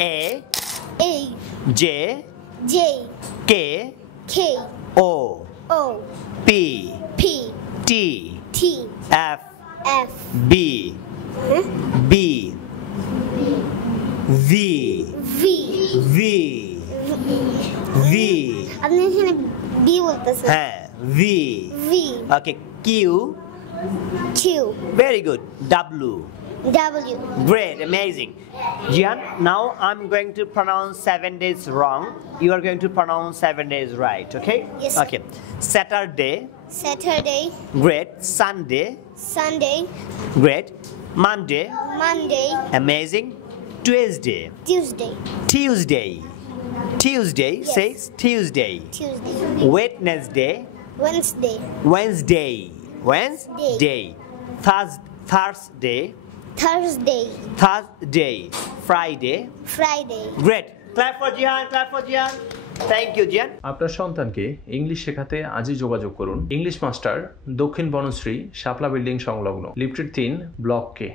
A A J J K K O O P P T T F F B huh? B V V V V আপনি এখানে B বলতেছেন হ্যাঁ V V okay Q Q very good W W great amazing Jian now I'm going to pronounce 7 days wrong you are going to pronounce 7 days right okay Yes, sir. okay Saturday Saturday great Sunday Sunday great Monday Monday amazing Tuesday Tuesday Tuesday Tuesday Yes. says Tuesday Tuesday Wednesday Wednesday Wednesday Wednesday Thursday Thursday Thursday Friday Friday great clap for Jihan thank you Jihan আপনার সন্তানকে English শেখাতে আজই যোগাযোগ করুন English master দক্ষিণ বনশ্রী শাপলা building সংলগ্ন lifted 3 block কে